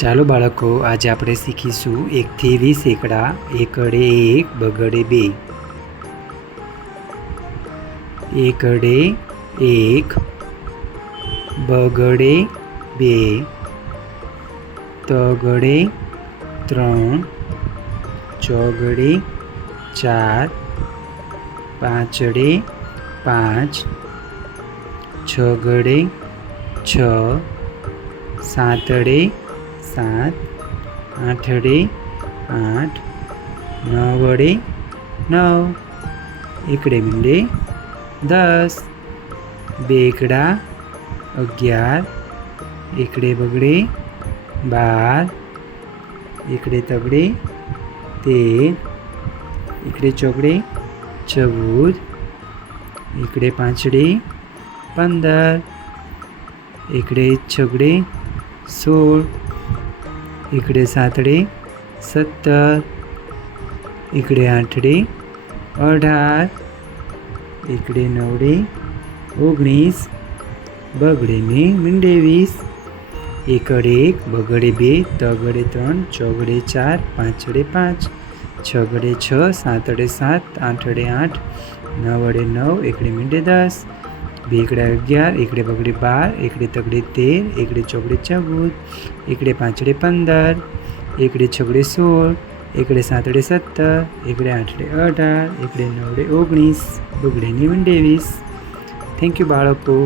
ચાલો બાળકો, આજે આપણે શીખીશું 1 થી 20 એકડા. એકડે 1, બગડે 2. એકડે 1, બગડે 2, તગડે 3, ચોગડે 4, પાંચડે 5, છગડે 6, સાતડે 7, આઠડે 8, નવડે 9, એકડે મીંડે 10, બેકડા 11, એકડે બગડે 12, એકડે તગડે 13, એકડે ચોગડે 14, એકડે પાંચડે 15, એકડે છગડે 16, એકડે સાતડે 17, એકડે આઠડે 18, એકડે નવડે 19, બગડે ને મીંડે 20. એકડે 1, બગડે 2, તગડે 3, ચોગડે 4, પાંચડે 5, છગડે 6, સાતડે 7, આઠડે 8, નવડે 9, એકડે મીંડે 10, બેકડા 11, એકડે બગડે 12, એકડે તગડે 13, એકડે ચોગડે 14, એકડે પાંચડે 15, એકડે છગડે 16, એકડે સાતડે 17, એકડે આઠડે 18, એકડે નવડે 19, બગડે ને મીંડે 20. થેન્ક યુ બાળકો.